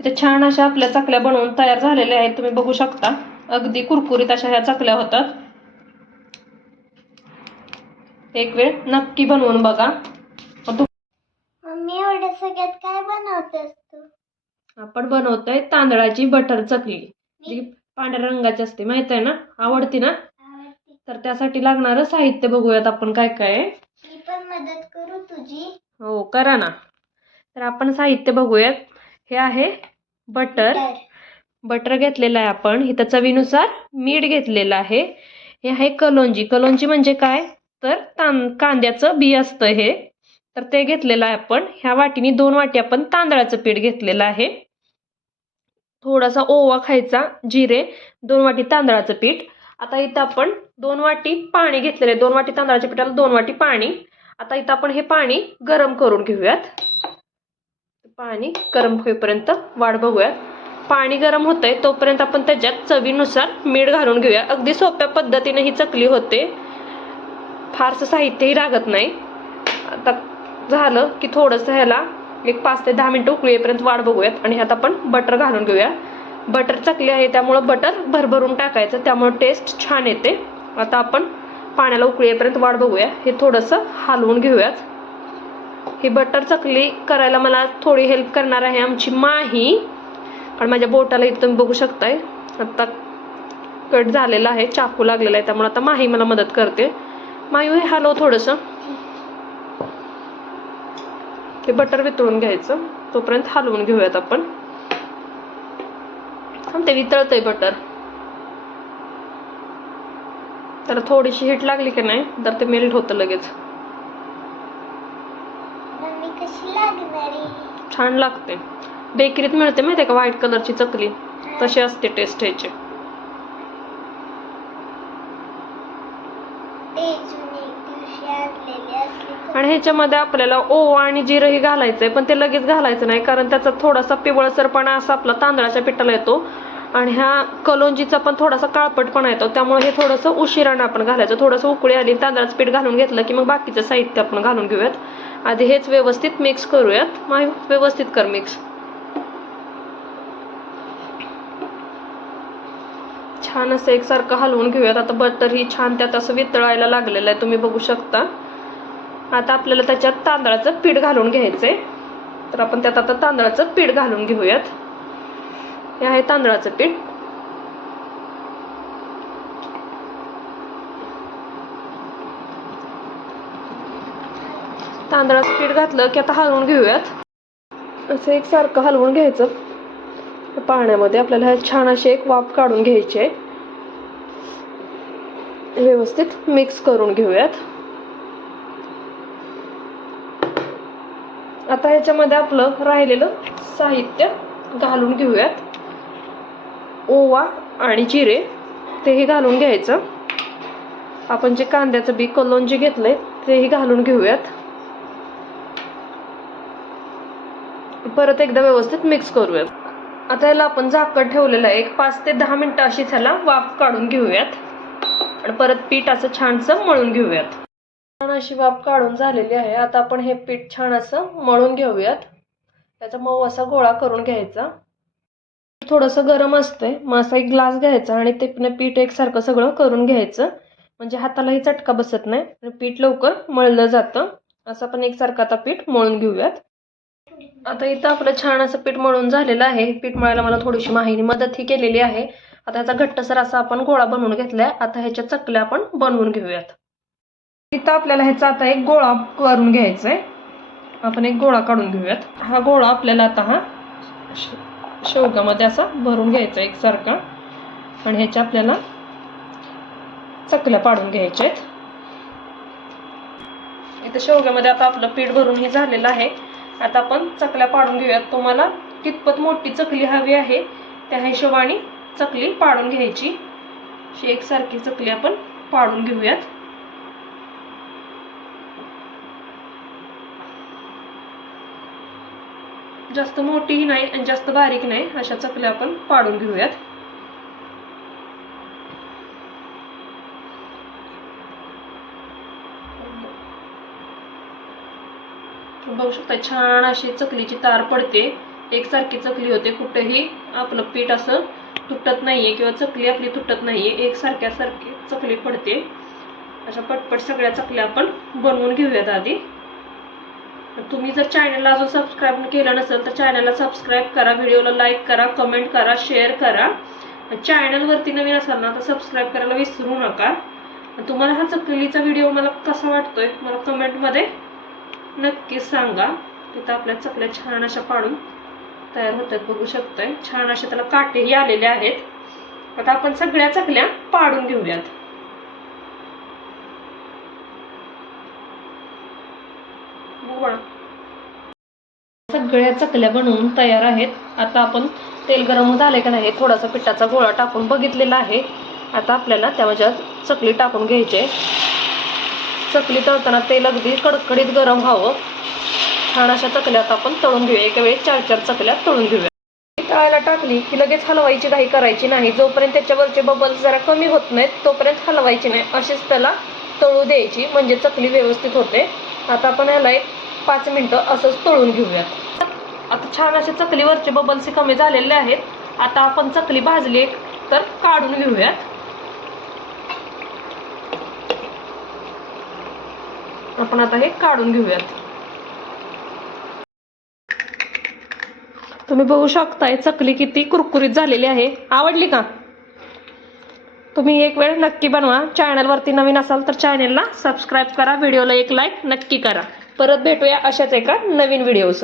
इथे छान अशा आपल्या चकल्या बनवून तयार झालेल्या आहेत. तुम्ही बघू शकता. अगदी कुरकुरीत अशा ह्या चकल्या होतात. एक वेळ नक्की बनवून बघा. मम्मी एवढ्या सगळ्यात काय बनवतेस तू आपण बनवतोय तांदळाची बटर चकली. जी पांढऱ्या रंगाची असते माहीत आहे ना? आवडती ना? तर त्यासाठी लागणारं साहित्य बघूयात आपण काय काय पण मदत करू तुझी. हो करा ना. तर आपण साहित्य बघूयात. हे आहे बटर बटर घेतलेलं आहे आपण. इथं चवीनुसार मीठ घेतलेलं आहे. हे आहे कलोंजी. कलोंजी म्हणजे काय? तर तां कांद्याचं बी असतं हे. तर ते घेतलेलं आहे आपण. ह्या वाटीने दोन वाटी आपण तांदळाचं पीठ घेतलेलं आहे. थोडासा ओवा खायचा जिरे दोन वाटी तांदळाचं पीठ. आता इथं आपण दोन वाटी पाणी घेतलेलं आहे. दोन वाटी तांदळाच्या पिठाला दोन वाटी पाणी. आता इथं आपण हे पाणी गरम करून घेऊयात. पाणी गरम होईपर्यंत वाट बघूयात. पाणी गरम होतंय तोपर्यंत आपण त्याच्यात चवीनुसार मीठ घालून घेऊया. अगदी सोप्या पद्धतीने ही चकली होते. फारसं साहित्यही लागत नाही. आता झालं की थोडंसं ह्याला एक पाच ते दहा मिनटं उकळीपर्यंत वाढ बघूयात आणि ह्यात आपण बटर घालून घेऊया. बटर चकली आहे त्यामुळं बटर भरभरून टाकायचं त्यामुळं टेस्ट छान येते. आता आपण पाण्याला उकळीपर्यंत वाढ बघूया. हे थोडंसं हलवून घेऊयात. ही बटर चकली करायला मला थोडी हेल्प करणार आहे आमची माही. कारण माझ्या बोटाला इथं तुम्ही बघू शकताय आत्ता कट झालेला आहे चाकू लागलेला आहे त्यामुळे आता माही मला मदत करते. माही हे हलव थोडंसं. ते बटर वितळून घ्यायचं. तोपर्यंत हलवून घेऊयात आपण. थांब ते वितळतंय बटर त्याला थोडीशी हिट लागली की नाही तर ते मेल्ट होतं लगेच मम्मी कशी लागणार आहे छान लागते. बेकरीत मिळते माहिती का? व्हाईट कलरची चकली. तशी असते टेस्ट ह्याची. आणि ह्याच्यामध्ये आपल्याला ओवा आणि जिरंही घालायचंय पण ते लगेच घालायचं नाही कारण त्याचा थोडासा पिवळसरपणा असा आपला तांदळाच्या पिठाला येतो. आणि ह्या कलोंजीचा पण थोडासा काळपटपणा येतो. त्यामुळे हे थोडंसं उशिरानं आपण घालायचं. थोडंसं उकळी आली तांदळाचं पीठ घालून घेतलं की मग बाकीचं साहित्य आपण घालून घेऊयात. आधी हेच व्यवस्थित मिक्स करूयात. मग व्यवस्थित कर मिक्स छान असं एकसारखं हलवून घेऊयात. आता बटर ही छान त्यात असं वितळायला लागलेलं आहे. तुम्ही बघू शकता. आता आपल्याला त्याच्यात तांदळाचं पीठ घालून घ्यायचं आहे तर आपण त्यात आता तांदळाचं पीठ घालून घेऊयात. हे आहे तांदळाचं पीठ. तांदळाचं पीठ घातलं की आता हलवून घेऊयात. असं एकसारखं हलवून घ्यायचं. पाण्यामध्ये आपल्याला छान अशी एक वाफ काढून घ्यायचे व्यवस्थित मिक्स करून घेऊयात. आता ह्याच्यामध्ये आपलं राहिलेलं साहित्य घालून घेऊयात. ओवा आणि जिरे तेही घालून घ्यायचं. आपण जे कांद्याचं बी कलोन जे घेतलं घेतलंय तेही घालून घेऊयात. परत एकदा व्यवस्थित मिक्स करूयात. आता याला आपण झाकण ठेवलेलं आहे. एक पाच ते दहा मिनटं अशी ह्याला वाफ काढून घेऊयात. आणि परत पीठ असं छानसं मळून घेऊयात. छान अशी वाफ काढून झालेली आहे. आता आपण हे पीठ छान असं मळून घेऊयात. त्याचा मऊ असा गोळा करून घ्यायचा. थोडंसं गरम असतंय. मग असा एक ग्लास घ्यायचा आणि ते पीठ एकसारखं सगळं करून घ्यायचं. म्हणजे हातालाही चटका बसत नाही. आणि पीठ लवकर मळलं जातं. असं आपण एकसारखं आता पीठ मळून घेऊयात. आता इथं आपलं छान असं पीठ मळून झालेलं आहे. पीठ मळायला मला थोडीशी माहिती मदतही केलेली आहे. आता ह्याचा घट्टसर असा आपण गोळा बनवून घेतलाय. आता ह्याच्या चकल्या आपण बनवून घेऊयात. इथं आपल्याला ह्याचा आता एक गोळा करून घ्यायचा आहे आपण एक गोळा काढून घेऊयात. हा गोळा आपल्याला आता हा शेवगामध्ये असा भरून घ्यायचा एकसारखा आणि ह्याच्या आपल्याला चकल्या पाडून घ्यायच्या आहेत. इथं शेवग्यामध्ये आता आपलं पीठ भरून हे झालेलं आहे. आता आपण चकल्या पाडून घेऊयात. तुम्हाला कितपत मोठी चकली हवी आहे त्या हिशोबाने चकली पाडून घ्यायची. अशी एकसारखी चकली आपण पाडून घेऊयात. जास्त मोठीही नाही आणि जास्त बारीक नाही अशा चकल्या आपण पाडून घेऊयात. बघू शकता छान अशी चकलीची तार पडते. एकसारखी चकली होते कुठेही आपलं पीठ असं तुटत नाहीये किंवा चकली आपली तुटत नाहीये एकसारख्यासारखी चकली पडते. अशा पटपट सगळ्या चकल्या आपण बनवून घेऊयात आधी. तुम्ही जर चॅनलला अजून सबस्क्राईब केलं नसेल तर चॅनलला सबस्क्राईब करा व्हिडिओला लाईक करा कमेंट करा शेअर करा. चॅनलवरती नवीन असाल ना तर सबस्क्राईब करायला विसरू नका. आणि तुम्हाला हा चकलीचा व्हिडिओ मला कसा वाटतोय मला कमेंटमध्ये नक्की सांगा. तिथं आपल्या चकल्या छान अशा पाडून तयार होतात बघू शकतोय. छान असे त्याला काटेही आलेले आहेत. आता आपण सगळ्या चकल्या पाडून घेऊयात. बघू सगळ्या चकल्या बनवून तयार आहेत. आता आपण तेल गरम झाले का नाही थोडासा पिठाचा गोळा टाकून बघितलेला आहे. आता आपल्याला त्यामध्ये चकली टाकून घ्यायची चकली तळताना तेल अगदी कडकडीत गरम व्हावं. छान अशा चकल्या आता आपण तळून घेऊया. एका वेळी चार चार चकल्या तळून घेऊया. तळायला टाकली की लगेच हलवायची घाई करायची नाही. जोपर्यंत त्याच्यावरचे बबल्स जरा कमी होत नाहीत तोपर्यंत हलवायची नाही. अशीच त्याला तळू द्यायची. म्हणजे चकली व्यवस्थित होते. आता आपण याला एक पाच मिनटं असंच तळून घेऊयात. आता छान असे चकलीवरचे बबल्स कमी झालेले आहेत. आता आपण चकली भाजली तर काढून घेऊयात. आपण आता हे काढून घेऊयात. तुम्ही बघू शकताय चकली किती कुरकुरीत झालेली आहे. आवडली का? तुम्ही एक वेळ नक्की बनवा. चॅनलवरती नवीन असाल तर चॅनलला सबस्क्राईब करा. व्हिडिओला एक लाईक नक्की करा. परत भेटूया अशाच एका नवीन व्हिडिओसह